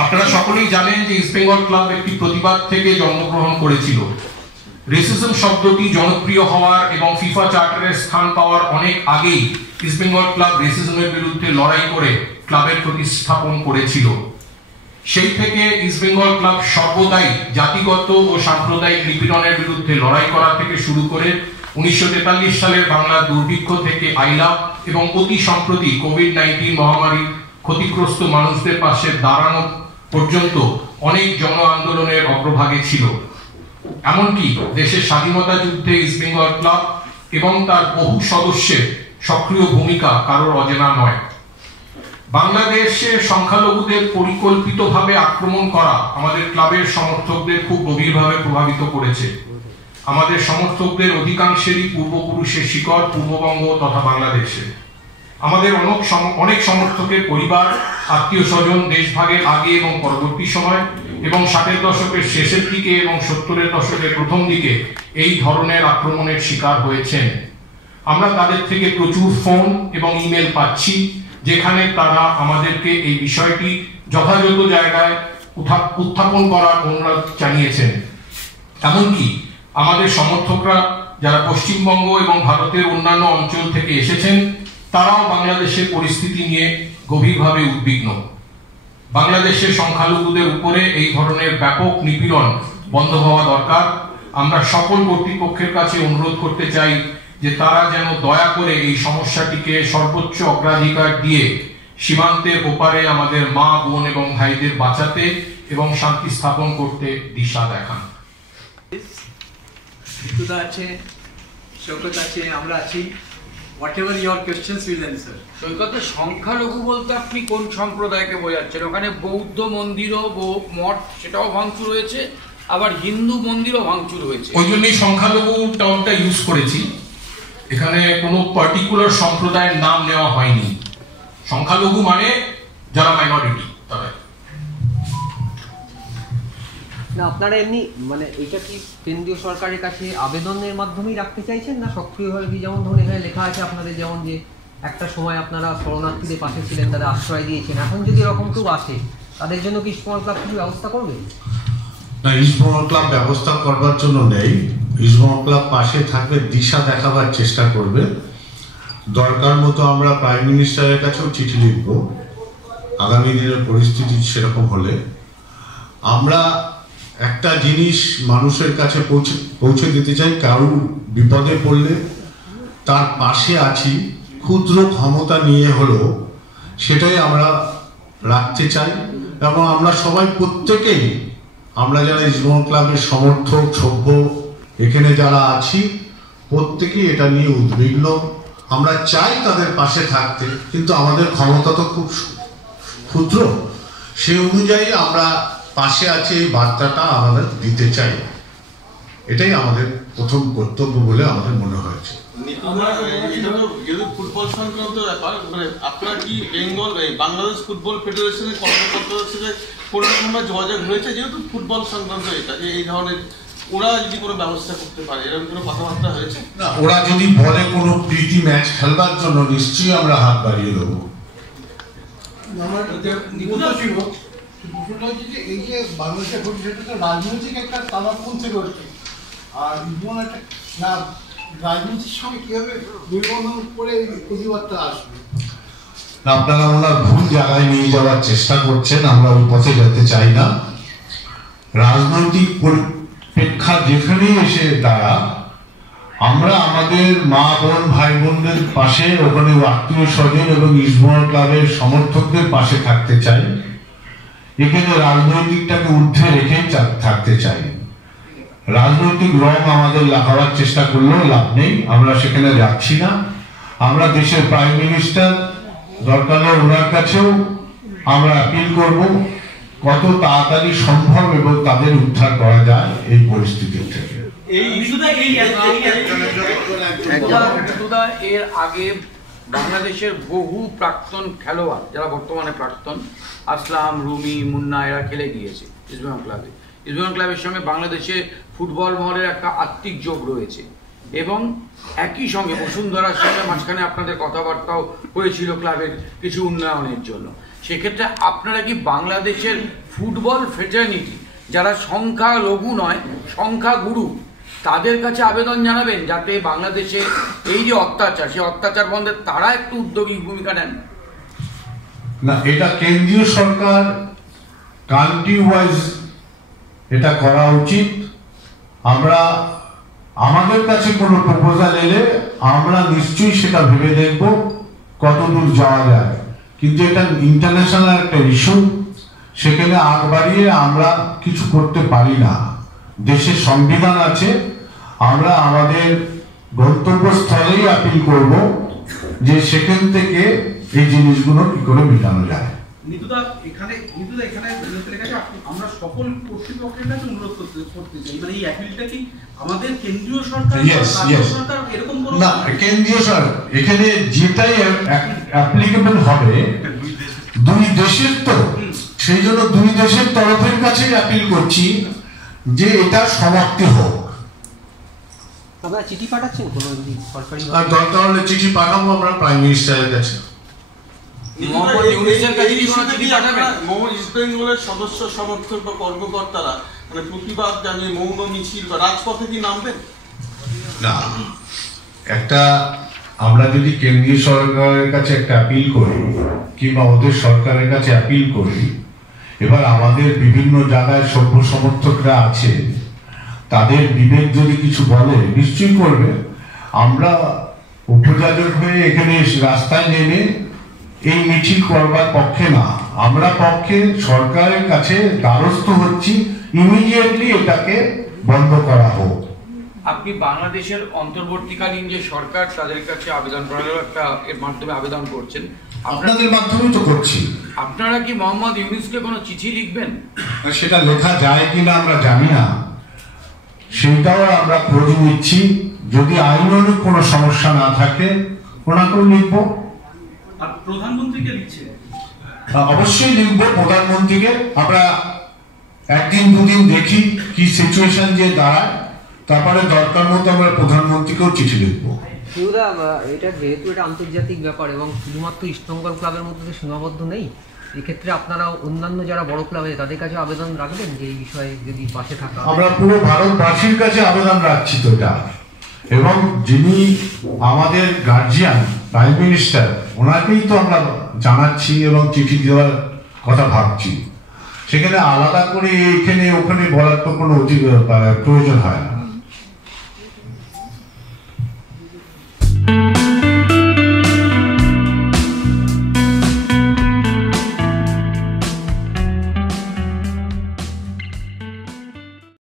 আপনারা সকলেই জানেন যে ইস্ট বেঙ্গল ক্লাব একটি প্রতিবাদ থেকে জন্মগ্রহণ করেছিল। রেসিজম শব্দটি জনপ্রিয় হওয়ার এবং ফিফা চার্টারের স্থান পাওয়ার অনেক আগেই ইস্ট বেঙ্গল ক্লাব রেসিজমের বিরুদ্ধে লড়াই করে ক্লাবের প্রতিস্থাপন করেছিল। সেই থেকে ইস্ট বেঙ্গল ক্লাব সর্বদাই জাতিগত ও সাম্প্রদায়িক নিপীড়নের বিরুদ্ধে লড়াই করা থেকে শুরু করে 1943 সালের বাংলা দুর্ভিক্ষ থেকে আইলা এবং অতি সম্প্রতি কোভিড-19 মহামারী ক্ষতিগ্রস্ত মানুষদের পাশে দাঁড়ানো পর্যন্ত অনেক জন আন্দোলনের অগ্রভাগে ছিল। এমনকি দেশের স্বাধীনতা যুদ্ধে ইস্ট বেঙ্গল ক্লাব এবং তার বহু সদস্যের সক্রিয় ভূমিকা কারোর অজানা নয়। বাংলাদেশে সংখ্যালঘুদের পরিকল্পিতভাবে আক্রমণ করা আমাদের ক্লাবের সমর্থকদের খুব গভীরভাবে প্রভাবিত করেছে। আমাদের সমর্থকদের অধিকাংশেরই পূর্বপুরুষের শিকড় পূর্ববঙ্গ তথা বাংলাদেশে। আমাদের অনেক সমর্থকের পরিবার, আত্মীয় স্বজন দেশভাগের আগে এবং পরবর্তী সময় এবং 60-এর দশকের শেষের দিকে এবং 70-এর দশকের প্রথম দিকে এই ধরনের আক্রমণের শিকার হয়েছেন। আমরা তাদের থেকে প্রচুর ফোন এবং ইমেল পাচ্ছি, যেখানে তারা আমাদেরকে এই বিষয়টি যথাযথ জায়গায় উত্থাপন করার অনুরোধ জানিয়েছেন। এমনকি আমাদের সমর্থকরা যারা পশ্চিমবঙ্গ এবং ভারতের অন্যান্য অঞ্চল থেকে এসেছেন, তারাও বাংলাদেশের পরিস্থিতি নিয়ে গভীরভাবে উদ্বিগ্ন। বাংলাদেশের সংখ্যালঘুদের উপরে এই ধরনের ব্যাপক নিপীড়ন বন্ধ হওয়া দরকার। আমরা সকল কর্তৃপক্ষের কাছে অনুরোধ করতে চাই যে তারা যেন দয়া করে এই সমস্যাটিকে সর্বোচ্চ অগ্রাধিকার দিয়ে সীমান্তের ওপারে আমাদের মা, বোন এবং ভাইদের বাঁচাতে এবং শান্তি স্থাপন করতে দিশা দেখান। আছে, শৌকত আছে, আমরা আছি। Whatever your questions will answer. সৈকতে সংখ্যালঘু বলতে আপনি কোন সম্প্রদায়কে বোঝাচ্ছেন? ওখানে বৌদ্ধ মন্দিরও মঠ সেটাও ভাঙচুর হয়েছে, আবার হিন্দু মন্দিরও ভাঙচুর হয়েছে। ওই জন্যই সংখ্যালঘু টার্মটা ইউজ করেছি। এখানে কোনো পার্টিকুলার সম্প্রদায়ের নাম নেওয়া হয়নি। সংখ্যালঘু মানে যারা মাইনরিটি তারা। না, আপনারা এমনি মানে এটা কি কেন্দ্রীয় সরকারের কাছে আবেদনের মাধ্যমেই রাখতে চাইছেন, না সক্রিয়ভাবে কি? যেমন ধরুন এখানে লেখা আছে আপনাদের, যেমন যে একটা সময় আপনারা শরণার্থীদের পাশে ছিলেন, তাদের আশ্রয় দিয়েছেন, এখন যদি এরকম কেউ আসে তাদের জন্য কি ইস্ট বেঙ্গল ক্লাব কিছু ব্যবস্থা করবে? না, ইস্ট বেঙ্গল ক্লাব ব্যবস্থা করবার জন্য নেই। ইস্ট বেঙ্গল ক্লাব পাশে থাকবে, দিশা দেখাবার চেষ্টা করবে। দরকার মতো আমরা প্রাইম মিনিস্টারের কাছেও চিঠি লিখব আগামী দিনের পরিস্থিতি সেরকম হলে। আমরা একটা জিনিস মানুষের কাছে পৌঁছে দিতে চাই, কারোর বিপদে পড়লে তার পাশে আছি, ক্ষুদ্র ক্ষমতা নিয়ে হলেও সেটাই আমরা রাখতে চাই। এবং আমরা সবাই প্রত্যেকেই, আমরা যারা ইস্ট বেঙ্গল ক্লাবের সমর্থক সভ্য এখানে যারা আছি, প্রত্যেকেই এটা নিয়ে উদ্বিগ্ন। আমরা চাই তাদের পাশে থাকতে, কিন্তু আমাদের ক্ষমতা তো খুব ক্ষুদ্র। সেই অনুযায়ী আমরা পাশে আছে এই বার্তাটা আমাদের দিতে চাই। এটাই আমাদের প্রথম কর্তব্য বলে আমাদের মনে হয়েছে। ফুটবল সংক্রান্ত ব্যাপার, মানে আপনার কি বাংলাদেশ ফুটবল ফেডারেশনের কর্মকর্তাদের সাথে কোনো রকমের যোগাযোগ হয়েছে? যেহেতু ফুটবল সংক্রান্ত এটা, যে এই ধরনের ওরা যদি কোনো ব্যবস্থা করতে পারে, এরকম কোনো কথাবার্তা হয়েছে? না, ওরা যদি বলে কোনো প্রীতি ম্যাচ খেলবার জন্য, নিশ্চয়ই আমরা হাত বাড়িয়ে দেবো। এই যে বাংলাদেশের রাজনৈতিক একটা তালাপন থেকে হচ্ছে, আর না রাজনীতির সঙ্গে কিভাবে নিবন্ধন করে প্রতিবাদটা আসবে? আপনারা আমরা ভুল জায়গায় নিয়ে যাওয়ার চেষ্টা করছেন, আমরা ওই পথে যেতে চাই না। রাজনৈতিক পরিপ্রেক্ষা যেখানেই এসে দাঁড়া, আমরা আমাদের মা, বোন, ভাই বোনদের পাশে, ওখানে আত্মীয় স্বজন এবং ইস্ট বেঙ্গল ক্লাবের সমর্থকদের পাশে থাকতে চাই। এখানে রাজনৈতিকটাকে ঊর্ধ্বে রেখেই থাকতে চাই। রাজনৈতিক রং আমাদের লাগাবার চেষ্টা করলেও লাভ নেই, আমরা সেখানে যাচ্ছি না। আমরা দেশের প্রাইম মিনিস্টার, দরকার ওনার কাছেও আমরা আপিল করব কত তাড়াতাড়ি সম্ভব এবং তাদের উদ্ধার করা যায় এই পরিস্থিতির থেকে। এর আগে বাংলাদেশের বহু প্রাক্তন খেলোয়াড়, যারা বর্তমানে প্রাক্তন, আসলাম, রুমি, মুন্না, এরা খেলে গিয়েছে ইস্ট বেঙ্গল ক্লাবে। ইস্ট বেঙ্গল ক্লাবের সঙ্গে বাংলাদেশে ফুটবল মহলের একটা আত্মিক যোগ রয়েছে এবং একই সঙ্গে বসুন্ধরার সঙ্গে মাঝখানে আপনাদের কথাবার্তাও হয়েছিল ক্লাবের কিছু উন্নয়নের জন্য। সেক্ষেত্রে আপনারা কি বাংলাদেশের ফুটবল ফেটার্নিটি যারা সংখ্যা লঘু নয় সংখ্যা গুরু তাদের কাছে আবেদন জানাবেন যাতে বাংলাদেশে এই যে অত্যাচার সেই অত্যাচার বন্ধে তারা একটু উদ্যোগী ভূমিকা নেন? না, এটা কেন্দ্রীয় সরকার কান্ট্রি ওয়াইজ এটা করা উচিত। আমরা আমাদের কাছে কোনো প্রপোজাল এলে আমরা নিশ্চয়ই সেটা ভেবে দেখব কতদূর যাওয়া যায়, কিন্তু এটা ইন্টারন্যাশনাল একটা ইস্যু, সেখানে আগ বাড়িয়ে আমরা কিছু করতে পারি না। দেশের সংবিধান আছে, আমরা আমাদের গন্তব্যস্থলেই আপিল করব যে সেখান থেকে এই জিনিসগুলো কি করে মেটানো যায়। নিতুদা এখানে আমরা সকল কর্তৃপক্ষের কাছে অনুরোধ করতে চাই, মানে এই অ্যাপিলটা কি আমাদের কেন্দ্রীয় সরকার সরকার এরকম না, কেন্দ্রীয় সরকার এখানে যেটাই অ্যাপ্লিকেবল হবে দুই দেশের, তো সেই জন্য দুই দেশের তরফের কাছে আপিল করছি যে এটা সমাপ্তি হোক। আপনারা চিঠি পাঠাচ্ছেন কোনো সরকারি? আর দরকার হলে চিঠি পাঠাবো আমরা প্রাইম মিনিস্টারের কাছে। ইস্ট বেঙ্গলের সদস্য সমর্থক বা কর্মকর্তারা মানে প্রতিবাদ জানিয়ে মৌন মিছিল বা রাজপথে কি নামবেন? না, একটা আমরা যদি কেন্দ্রীয় সরকারের কাছে একটা আপিল করি কিংবা ওদের সরকারের কাছে আপিল করি, এবার আমাদের বিভিন্ন জায়গায় সভ্য সমর্থকরা আছে, তাদের বিবেক যদি কিছু বলে নিশ্চয়ই করবে। আমরা উপযাজক হয়ে এখানে রাস্তায় নেমে এই মিছিল করবার পক্ষে না, আমরা পক্ষে সরকারের কাছে দ্বারস্থ হচ্ছি ইমিডিয়েটলি এটাকে বন্ধ করা হোক। আপনি বাংলাদেশের অন্তর্বর্তীকালীন যে সরকার তাদের কাছে আবেদন করার একটা এর মাধ্যমে আবেদন করছেন, আপনাদের মাধ্যমে তো করছি। আপনারা কি মোহাম্মদ ইউনূসকে কোনো চিঠি লিখবেন? সেটা লেখা যায় কিনা আমরা জানি না, সেটাও আমরা খোঁজ নিচ্ছি। যদি আইনের কোনো সমস্যা না থাকে ওনাকেও লিখবো। আর প্রধানমন্ত্রীকে লিখছে? অবশ্যই লিখবো প্রধানমন্ত্রীকে। আমরা একদিন দুদিন দেখি কি সিচুয়েশন যে দাঁড়ায়, তারপরে দরকার মতো আমরা প্রধানমন্ত্রীকেও চিঠি লিখবো। এটা যেহেতু এটা আন্তর্জাতিক ব্যাপার এবং শুধুমাত্র ইস্টবেঙ্গল ক্লাবের মধ্যে সীমাবদ্ধ নেই, এক্ষেত্রে আপনারা অন্যান্য যারা বড় ক্লাব আছে তাদের কাছে আবেদন রাখবেন যে এই বিষয়ে যদি পাশে থাকা? আমরা পুরো ভারতবাসীর কাছে আবেদন রাখছি তো এটা, এবং যিনি আমাদের গার্জিয়ান প্রাইম মিনিস্টার ওনাকেই তো আমরা জানাচ্ছি এবং চিঠি দেওয়ার কথা ভাবছি। সেখানে আলাদা করে এখানে ওখানে বলার তো কোনো প্রয়োজন হয় না।